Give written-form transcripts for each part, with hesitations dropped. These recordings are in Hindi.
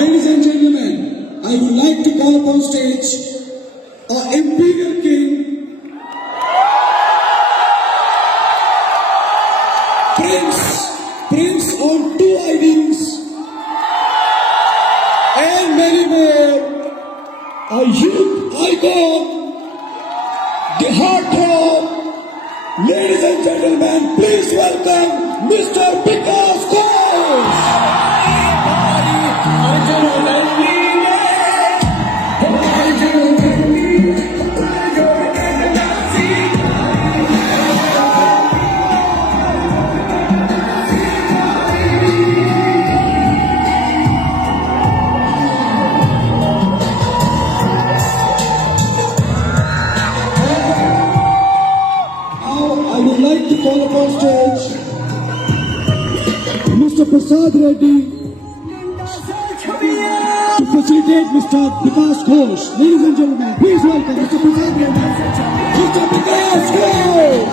Ladies and gentlemen, I would like to call upon stage our Imperial King, Prince on 2 IDs, and many more. A youth icon, the heartthrob. Ladies and gentlemen, please welcome Mr. Vikas Ghosh. I would like to call upon stage Mr. Prasad Reddy to facilitate Mr. Vikas Ghosh. Ladies and gentlemen, please welcome Mr. Prasad Reddy. Mr. Vikas Ghosh.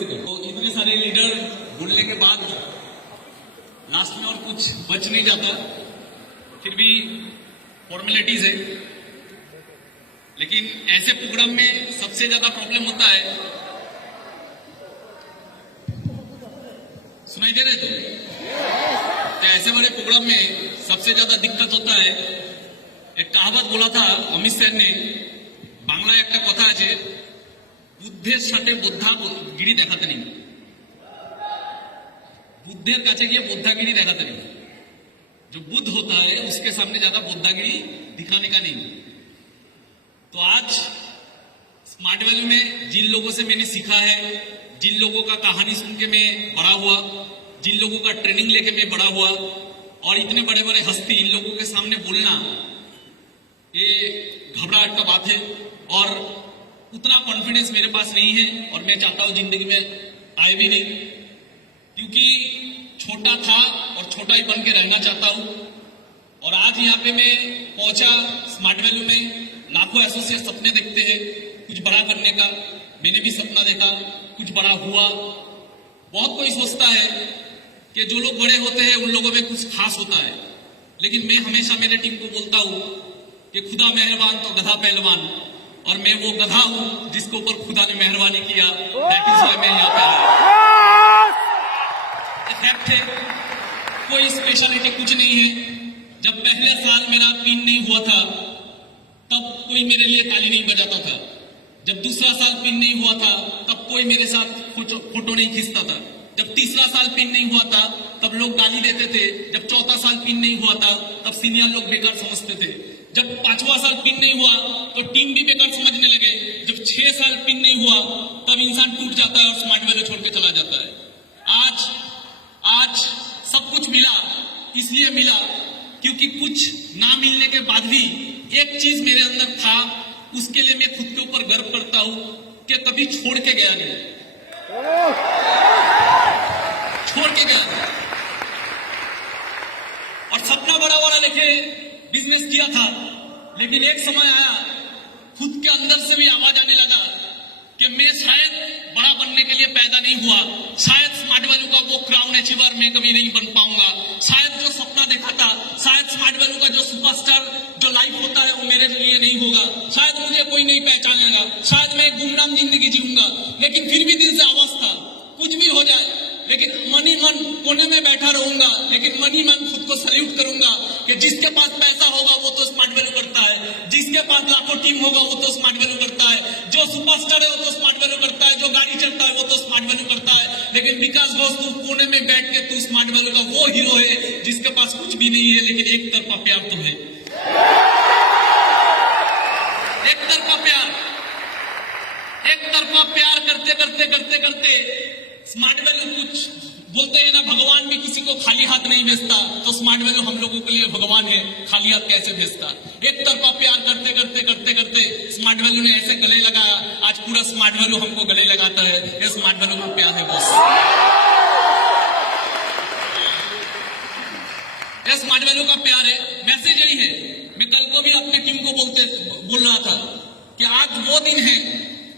तो इतने सारे लीडर बोलने के बाद लास्ट में और कुछ बच नहीं जाता, फिर भी फॉर्मेलिटीज है। लेकिन ऐसे प्रोग्राम में सबसे ज्यादा प्रॉब्लम होता है, सुनाई दे रहे तो ऐसे वाले प्रोग्राम में सबसे ज्यादा दिक्कत होता है। एक कहावत बोला था अमित सेन ने, बांग्ला एक कथा है, বুদ্ধের সাথে বোদ্ধাগিরি দেখাতে নেই, बुद्धेर काছে গিয়ে बोद्धागिरी देखाते नहीं। जो बुद्ध होता है उसके सामने ज्यादा बोद्धागिरी दिखाने का नहीं। तो आज स्मार्ट वैल्यू में जिन लोगों से मैंने सीखा है, जिन लोगों का कहानी सुन के मैं बड़ा हुआ, जिन लोगों का ट्रेनिंग लेके मैं बड़ा हुआ, और इतने बड़े बड़े हस्ती इन लोगों के सामने बोलना ये घबराहट का बात है। और उतना कॉन्फिडेंस मेरे पास नहीं है और मैं चाहता हूं जिंदगी में आए भी नहीं, क्योंकि छोटा था और छोटा ही बन के रहना चाहता हूं। और आज यहाँ पे मैं पहुंचा स्मार्ट वैल्यू में, लाखों एसोसिएट सपने देखते हैं कुछ बड़ा करने का, मैंने भी सपना देखा, कुछ बड़ा हुआ। बहुत कोई सोचता है कि जो लोग बड़े होते हैं उन लोगों में कुछ खास होता है, लेकिन मैं हमेशा मेरे टीम को बोलता हूं कि खुदा मेहरबान तो गधा पहलवान, और मैं वो गधा हूं जिसके ऊपर खुदा ने मेहरबानी किया। दैट इज व्हाई मैं यहाँ पे आया। फैक्ट है, कोई स्पेशलिटी कुछ नहीं है। जब पहले साल मेरा पिन नहीं हुआ था तब कोई मेरे लिए ताली नहीं बजाता था। जब दूसरा साल पिन नहीं हुआ था तब कोई मेरे साथ फोटो नहीं खींचता था। जब तीसरा साल पिन नहीं हुआ था तब लोग गाली देते थे। जब चौथा साल पिन नहीं हुआ था तब सीनियर लोग बेकार समझते थे। जब पांचवा साल पिन नहीं हुआ तो टीम भी बेकार समझने लगे। जब 6 साल पिन नहीं हुआ तब इंसान टूट जाता है और स्मार्ट वैल्यू छोड़ के चला जाता है। आज सब कुछ मिला, इसलिए मिला क्योंकि कुछ ना मिलने के बाद भी एक चीज मेरे अंदर था, उसके लिए मैं खुद के ऊपर गर्व करता हूं कि कभी छोड़ के गया नहीं, छोड़ के गया नहीं। और सपना बड़ा बड़ा लेके बिजनेस किया था, लेकिन एक समय आया खुद के अंदर से भी आवाज आने लगा कि मैं शायद बड़ा बनने के लिए पैदा नहीं हुआ, शायद स्मार्ट वैल्यू का वो क्राउन अचीवर मैं कभी नहीं बन पाऊंगा, शायद जो सपना देखा था, शायद स्मार्ट वैल्यू का जो सुपरस्टार जो लाइफ होता है वो मेरे लिए नहीं होगा, शायद मुझे कोई नहीं पहचानेगा, शायद मैं गुमनाम जिंदगी जीऊंगा। लेकिन फिर भी दिल से आवाज था, कुछ भी हो जाए लेकिन मनी मन कोने में बैठा रहूंगा, लेकिन मनी मन खुद को सल्यूट करूंगा कि जिसके पास पैसा होगा वो तो स्मार्ट वैल्यू करता है, जिसके पास लाखों टीम होगा वो तो स्मार्ट वैल्यू करता है, जो सुपरस्टार है वो तो स्मार्ट वैल्यू करता है, जो गाड़ी चलता है वो तो स्मार्ट वैल्यू करता है। लेकिन विकास घोष तू कोने में बैठ के तू स्मार्ट वैल्यू का वो हीरो है जिसके पास कुछ भी नहीं है, लेकिन एक तरफा प्यार तो है, एक तरफा प्यार, एक तरफा प्यार करते करते करते करते स्मार्ट वैल्यू कुछ बोलते हैं ना, भगवान भी किसी को खाली हाथ नहीं भेजता, तो स्मार्ट वैल्यू हम लोगों के लिए भगवान है, खाली हाथ कैसे भेजता। एक तरफा प्यार करते करते करते करते स्मार्ट वैल्यू ने ऐसे गले लगाया, आज पूरा स्मार्ट वैल्यू हमको गले लगाता है। ये स्मार्ट वैल्यू का प्यार है बस, ये स्मार्ट वैल्यू का प्यार है। मैसेज यही है, मैं कल को भी अपने टीम को बोल रहा था कि आज वो दिन है,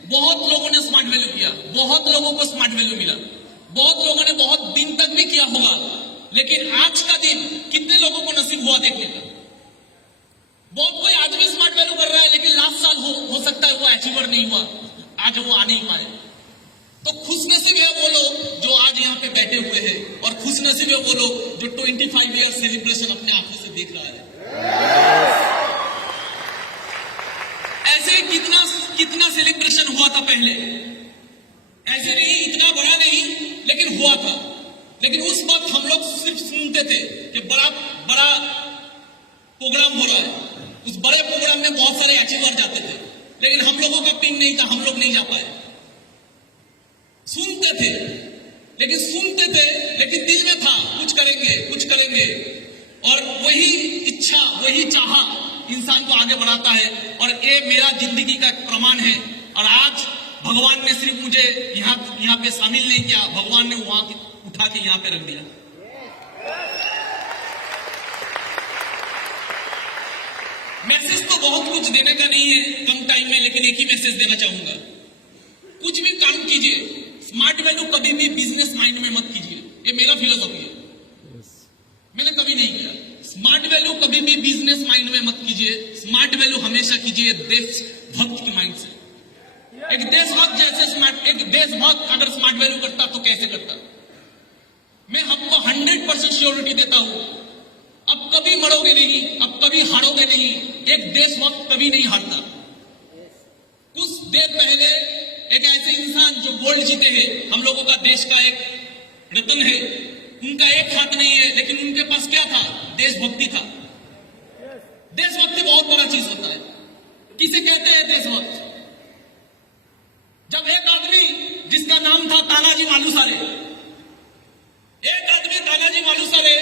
बहुत लोगों ने स्मार्ट वैल्यू किया, बहुत लोगों को स्मार्ट वैल्यू मिला, बहुत लोगों ने बहुत दिन तक भी किया होगा, लेकिन आज का दिन कितने लोगों को नसीब हुआ देखने का। बहुत कोई आज भी स्मार्ट वैल्यू कर रहा है, लेकिन लास्ट साल हो सकता है वो अचीवर नहीं हुआ, आज वो आ नहीं पाए। तो खुशनसीब है वो लोग जो आज यहाँ पे बैठे हुए हैं, और खुशनसीब है वो लोग जो 25 ईयर सेलिब्रेशन अपने आंखों से देख रहा है। ऐसे कितना सेलिब्रेशन हुआ था पहले, ऐसे नहीं, इतना बड़ा नहीं, लेकिन हुआ था। लेकिन उस वक्त हम लोग सिर्फ सुनते थे कि बड़ा बड़ा प्रोग्राम हो रहा है, उस बड़े प्रोग्राम में बहुत सारे अचीवर जाते थे, लेकिन हम लोगों का पिन नहीं था, हम लोग नहीं जा पाए। सुनते थे, लेकिन दिल में था कुछ करेंगे कुछ करेंगे, और वही इच्छा वही चाह इंसान को आगे बढ़ाता है। और ये मेरा जिंदगी का प्रमाण है। और आज भगवान ने सिर्फ मुझे यहाँ पे शामिल नहीं किया, भगवान ने वहां उठा के यहाँ पे रख दिया। मैसेज तो बहुत कुछ देने का नहीं है कम टाइम में, लेकिन एक ही मैसेज देना चाहूंगा, कुछ भी काम कीजिए, स्मार्ट वैल्यू कभी भी बिजनेस माइंड में मत कीजिए। ये मेरा फिलोसॉफी है, मैंने कभी नहीं किया। स्मार्ट वैल्यू कभी भी बिजनेस माइंड में मत कीजिए, स्मार्ट वैल्यू हमेशा कीजिए देशभक्त की माइंड से। एक देशभक्त अगर स्मार्ट वैल्यू करता तो कैसे करता? मैं हमको 100% श्योरिटी देता हूं, अब कभी मरोगे नहीं, अब कभी हारोगे नहीं। एक देशभक्त कभी नहीं हारता। कुछ देर पहले एक ऐसे इंसान जो गोल्ड जीते हैं, हम लोगों का देश का एक रत्न है, उनका एक हाथ नहीं है, लेकिन उनके पास क्या था? देशभक्ति था। देशभक्ति बहुत बड़ा चीज होता है। किसे कहते हैं देशभक्त? जब एक आदमी जिसका नाम था तानाजी मालुसरे, एक आदमी तानाजी मालुसरे,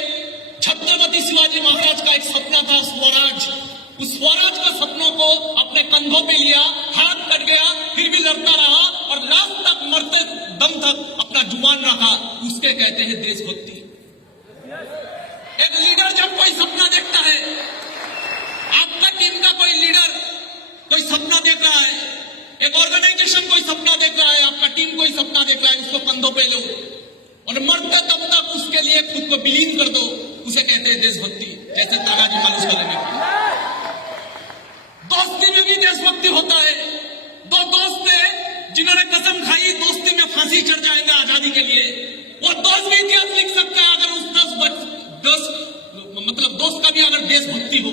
छत्रपति शिवाजी महाराज का एक सपना था स्वराज, उस स्वराज का सपनों को अपने कंधों पे लिया, हाथ कट गया, फिर भी लड़ता रहा और लास्ट तक मरते दम तक अपना जुबान रखा, उसके कहते हैं देशभक्ति। एक लीडर जब कोई सपना देखता है, आपका टीम का कोई लीडर कोई सपना देख रहा है, एक ऑर्गेनाइजेशन कोई सपना देख रहा है, आपका टीम कोई सपना देख रहा है, उसको कंधों पे लो और मरते दम तक उसके लिए खुद को विलीन कर दो, उसे कहते हैं देशभक्ति। जैसे तानाजी मालुसरे ने किया। दोस्ती में भी देशभक्ति होता है। दो दोस्त थे जिन्होंने कसम खाई दोस्ती में फांसी चढ़ जाएगा आजादी के लिए, वो दोस्त भी इतिहास लिख सकता है अगर उस दोस्त का भी अगर देशभक्ति हो।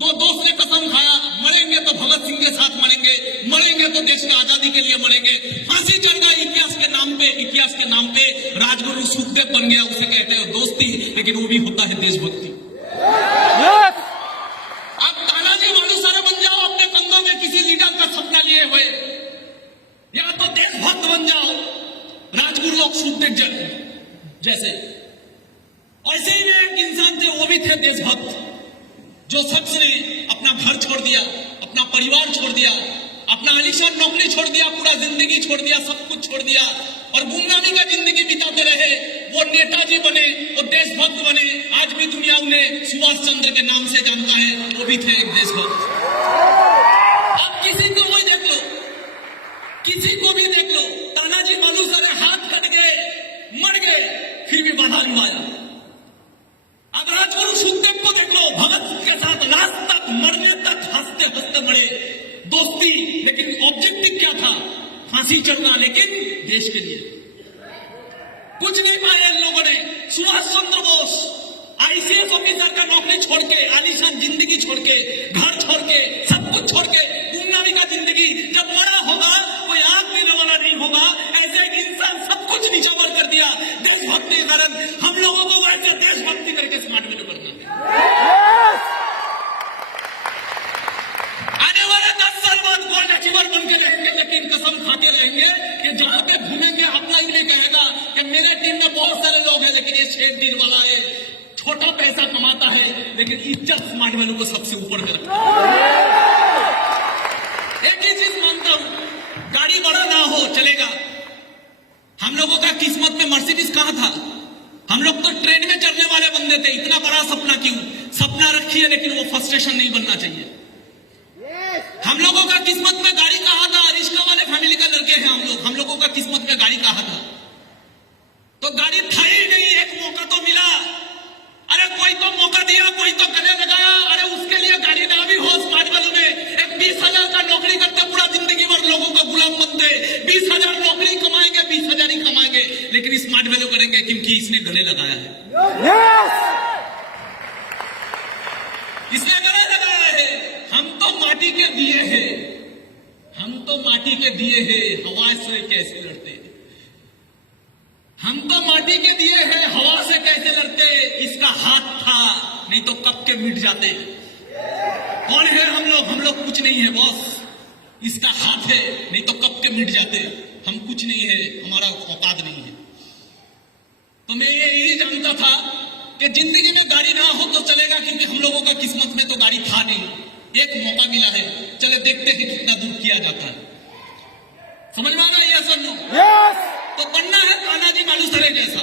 दो दोस्त ने कसम खाया, मरेंगे तो भगत सिंह के साथ मरेंगे, मरेंगे तो देश की आजादी के लिए मरेंगे, फांसी चढ़ गई इतिहास के नाम पे राजगुरु सुखदेव बन गया, उसे कहते हैं दोस्ती, लेकिन वो भी होता है देशभक्ति। आप तानाजी मालुसरे बन जाओ अपने कंधों में किसी लीडर का सपना लिए हुए, या तो देशभक्त बन जाओ राजगुरु सुखदेव जैसे। ऐसे ही एक इंसान थे, वो भी थे देशभक्त, जो शख्स ने अपना घर छोड़ दिया, अपना परिवार छोड़ दिया, अपना आलीशान नौकरी छोड़ दिया, पूरा जिंदगी छोड़ दिया, सब कुछ छोड़ दिया और गुमनामी का जिंदगी बिताते रहे। वो नेताजी बने, वो देशभक्त बने। आज भी दुनिया उन्हें सुभाष चंद्र के नाम से जानता है, वो भी थे एक देशभक्त। अब किसी को भी देख लो, किसी को भी देख लो, तानाजी मालूसरे हाथ कट गए, मर गए, फिर भी बाधा निभाया। अब राजगुरु सुखदेव को देख लो, भगत के साथ लास्ट तक, मरने तक हंसते हंसते मरे, दोस्ती, लेकिन ऑब्जेक्टिव क्या था? फांसी चढ़ना, लेकिन देश के लिए कुछ नहीं पाया इन लोगों ने। सुभाष चंद्र बोस आईसीएस ऑफिसर का नौकरी छोड़ के, आलीशान जिंदगी छोड़ के, घर छोड़ के, सब कुछ छोड़ के, दुनियावी का जिंदगी, जब बड़ा होगा कोई आंख देने वाला नहीं होगा, ऐसे एक इंसान सब कुछ नीचावर कर दिया देशभक्ति के कारण। हम लोगों को वैसे देशभक्ति करके स्मार्ट वैल्यू करना है। आने वाले 10 साल बाद गोल्ड अचीवर बन के रहेंगे, लेकिन कसम खाते रहेंगे कि जहां पे घूमेंगे अपना ही नहीं कहेगा कि मेरे टीम में बहुत सारे लोग हैं, लेकिन ये शेख दिन वाला है, छोटा पैसा कमाता है, लेकिन इज्जत स्मार्ट वैल्यू को सबसे ऊपर में रखता है। एक ही चीज मानता हूं, गाड़ी बड़ा ना हो चलेगा। हम लोगों का किस्मत में मर्सिडीज कहां था? हम लोग तो ट्रेन में चढ़ने वाले बंदे थे। इतना बड़ा सपना क्यों? सपना रखिए, लेकिन वो फ्रस्ट्रेशन नहीं बनना चाहिए। हम लोगों का किस्मत में गाड़ी कहां था? रिश्ता वाले फैमिली का लड़के हैं हम लोगों का किस्मत में गाड़ी कहां था? तो गाड़ी था ही नहीं। एक मौका तो मिला, अरे कोई तो मौका दिया, कोई तो गले लगाया, अरे उसके लिए गाड़ी ना भी हो स्मार्ट वैल्यू में। एक 20,000 का नौकरी करते पूरा जिंदगी भर लोगों का गुलाम बनते, 20,000 नौकरी कमाएंगे, 20,000 ही कमाएंगे, लेकिन स्मार्ट वैल्यू करेंगे क्योंकि इसने गले लगाया है। इसने गले लगाया है। हम तो माटी के दिए हैं, हम तो माटी के दिए हैं, हवा से कैसे लड़ते? हम तो माटी के दिए हैं, हवा से कैसे लड़ते? इसका हाथ था, नहीं तो कब के मिट जाते। कौन है हम लोग? हम लोग कुछ नहीं है बॉस। इसका हाथ है, नहीं तो कब के मिट जाते। हम कुछ नहीं है, हमारा औकात नहीं है। तो मैं यही जानता था कि जिंदगी में गाड़ी ना हो तो चलेगा, क्योंकि हम लोगों का किस्मत में तो गाड़ी था नहीं। एक मौका मिला है, चले देखते हैं कितना दूर किया जाता है। समझ में आ गया? यस और नो? तो बनना है तानाजी मालूसरे जैसा,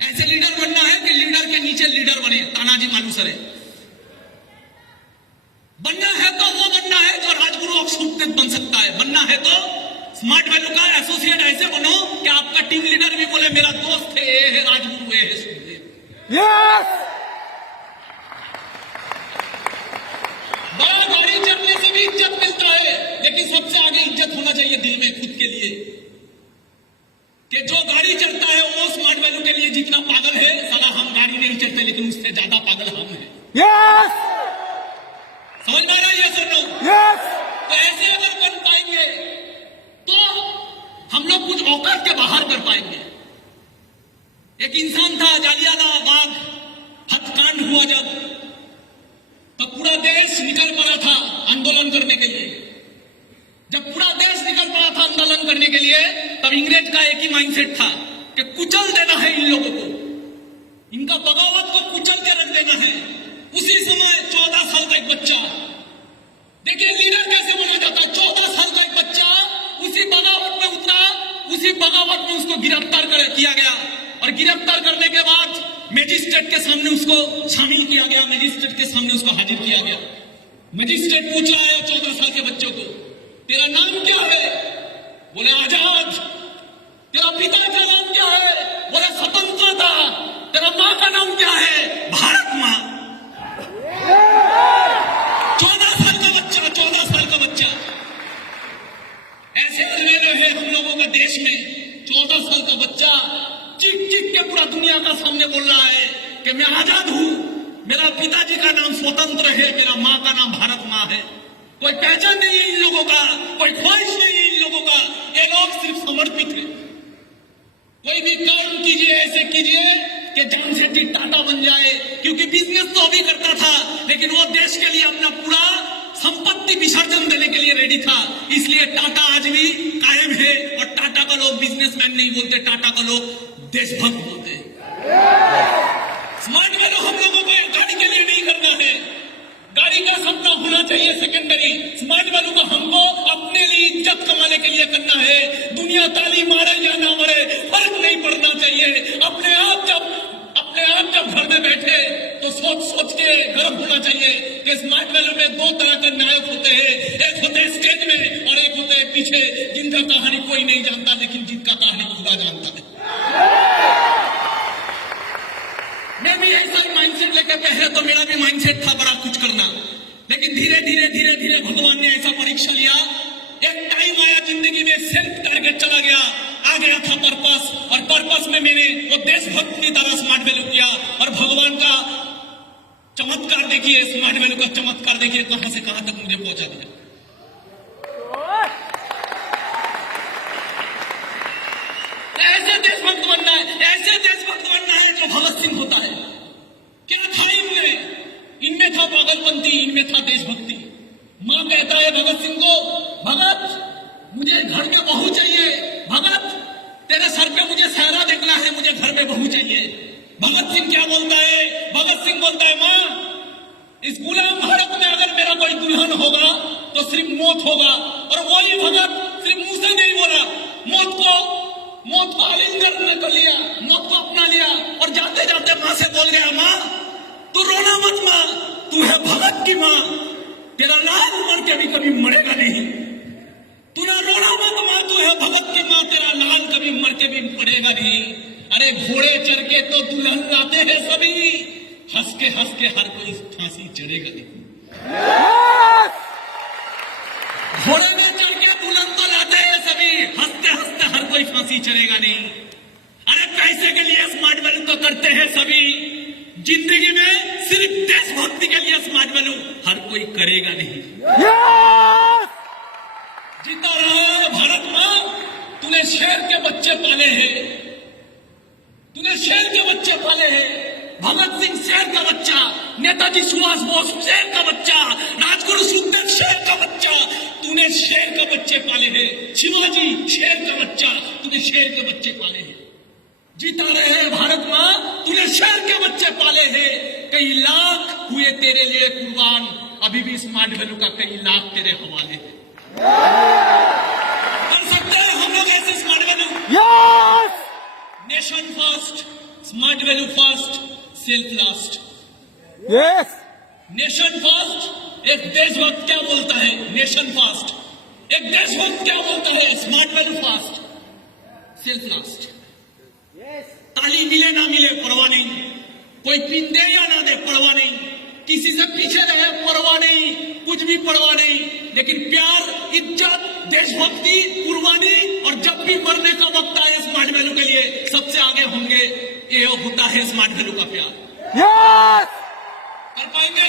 ऐसे लीडर बनना है कि लीडर के नीचे लीडर बने, तानाजी मालूसरे बनना है। तो वो बनना है जो राजगुरु ऑफ सुखदेव बन सकता है। बनना है तो स्मार्ट वैल्यू का एसोसिएट ऐसे बनो कि आपका टीम लीडर भी बोले मेरा दोस्त है, ये है राजगुरु, ये है सुखदेव। बड़ा गाड़ी चढ़ने से भी इज्जत मिलता है, लेकिन सबसे आगे इज्जत होना चाहिए दिल में खुद के लिए, कि जो गाड़ी चढ़ता है वो स्मार्ट वैल्यू के लिए जितना पागल है, साला हम गाड़ी नहीं चढ़ते, लेकिन उससे ज्यादा पागल हम हैं। समझ में आ रहा है? यस और नो? तो ऐसे अगर बन पाएंगे तो हम लोग कुछ औकात के बाहर कर पाएंगे। एक इंसान था, जालियाला बाग हत्याकांड हुआ जब पूरा देश निकल पड़ा था आंदोलन करने के लिए। जब पूरा देश निकल पड़ा था आंदोलन करने के लिए, तब इंग्रेज का एक ही माइंडसेट था कि कुचल देना है इन लोगों को, इनका बगावत को कुचल के रख देना है। उसी समय 14 साल का एक बच्चा, देखिए लीडर कैसे बना जाता है। 14 साल का एक बच्चा उसी बगावत में उतरा, उसी बगावत में उसको गिरफ्तार किया गया, और गिरफ्तार करने के बाद मजिस्ट्रेट के सामने उसको शामिल किया गया, मजिस्ट्रेट के सामने उसको हाजिर किया गया। मजिस्ट्रेट पूछ रहा है 14 साल के बच्चों को, तेरा नाम क्या है? बोले आजाद। तेरा पिता का नाम क्या है? बोले स्वतंत्रता। तेरा माँ का नाम क्या है? भारत माँ। 14 साल का बच्चा, 14 साल का बच्चा। ऐसे अलवेले हैं हम लोगों का देश में। 14 साल का बच्चा चीख चीख के पूरा दुनिया का सामने बोल रहा है कि मैं आजाद हूं, मेरा पिताजी का नाम स्वतंत्र है, मेरा माँ का नाम भारत माँ है। कोई पहचान नहीं है इन लोगों का, कोई ख्वाहिश नहीं है इन लोगों का। ये लोग सिर्फ समर्पित है। कोई भी काम कीजिए, ऐसे कीजिए कि जमशेदजी टाटा बन जाए, क्योंकि बिजनेस तो अभी करता था, लेकिन वो देश के लिए अपना पूरा संपत्ति विसर्जन देने के लिए रेडी था। इसलिए टाटा आज भी कायम है, और टाटा का लोग बिजनेसमैन नहीं बोलते, टाटा का लोग देशभक्त बोलते। स्मार्ट वैल्यू हम लोगों को गाड़ी के लिए नहीं करना है, गाड़ी का सपना होना चाहिए सेकेंडरी। स्मार्ट वैल्यू का हमको अपने लिए इज्जत कमाने के लिए करना है। दुनिया ताली मारे या ना मारे फर्क नहीं पड़ना चाहिए। अपने आप जब घर में सोच सोच के गर्व होना चाहिए कि स्मार्ट वैल्यू में दो तरह के नायक होते हैं, एक होते हैं स्टेज में और एक होते हैं पीछे, जिनका कहानी कोई नहीं जानता लेकिन जिनका कहानी खुदा जानता है। मैं भी ऐसा माइंडसेट लेकर पहले तो मेरा भी माइंडसेट था बड़ा कुछ करना, लेकिन धीरे धीरे भगवान ने ऐसा परीक्षा लिया। एक टाइम आया जिंदगी में सेल्फ टारगेट चला गया, आ गया था पर्पस, और पर्पस में मैंने वो देशभक्त की तरह स्मार्ट वैल्यू किया। और भगवान का चमत्कार देखिए, स्मार्ट वैल्यू का चमत्कार देखिए, कहां से कहां तक मुझे पहुंचा दिया। ऐसे देशभक्त बनना है, ऐसे देशभक्त बनना है जो भगत सिंह होता है। क्या था इनमें था पागलपंती, इनमें था देशभक्ति। मां कहता है भगत सिंह को, भगत मुझे घर में बहू चाहिए, भगत तेरे सर पे मुझे सहरा देखना है, मुझे घर में बहू चाहिए। भगत सिंह क्या बोलता है? भगत सिंह बोलता है, मां इस गुलाम भारत में अगर मेरा कोई दुल्हन होगा तो सिर्फ मौत होगा। और बोली भगत सिर्फ मुंह से नहीं बोला, मौत को आलिंगन कर लिया, मौत को अपना लिया, और जाते जाते मां से बोल गया, मां तू रोना मत, मां तू है भगत की मां, तेरा लाल मर के भी कभी मरेगा नहीं। तू ना रोना मत मां, तू है भगत की मां, तेरा लाल कभी मर के भी मरेगा नहीं। अरे घोड़े चढ़ के तो दुल्हन लाते हैं सभी, हंस के हर कोई फांसी चढ़ेगा नहीं। घोड़े में चढ़ के दुल्हन तो लाते हैं सभी, हंसते हर कोई फांसी चढ़ेगा नहीं। अरे पैसे के लिए स्मार्ट वैल्यू तो करते हैं सभी, जिंदगी में सिर्फ देशभक्ति के लिए स्मार्ट वैल्यू हर कोई करेगा नहीं। जीता रहा भारत मां, तूने शेर के बच्चे पाले हैं, तूने शेर के बच्चे पाले हैं। भगत सिंह शेर का बच्चा, नेताजी सुभाष बोस शेर का बच्चा, राजगुरु सुखदेव शेर का बच्चा, तूने शेर के बच्चे पाले हैं। शिवाजी शेर का बच्चा, तूने शेर के बच्चे पाले हैं। जीता रहे भारत मां, तूने शेर के बच्चे पाले हैं। कई लाख हुए तेरे लिए कुर्बान, अभी भी स्मार्ट वैल्यू का कई लाख तेरे हवाले है। कर सकते हैं हम लोग ऐसे smart value? Nation first, smart value first, self last. Nation first, एक देशभक्त क्या बोलता है? Nation first. एक देशभक्त क्या बोलता है? Smart value first, self last. ताली मिले ना मिले परवाह नहीं, कोई पिन दे या ना दे परवाह नहीं, किसी से पीछे रहे परवाह नहीं, कुछ भी परवाह नहीं, लेकिन प्यार, इज्जत, देशभक्ति, कुर्बानी, और जब भी मरने का वक्त आए स्मार्ट वैल्यू के लिए सबसे आगे होंगे। ये होता है स्मार्ट वैल्यू का प्यार। कर पाएंगे?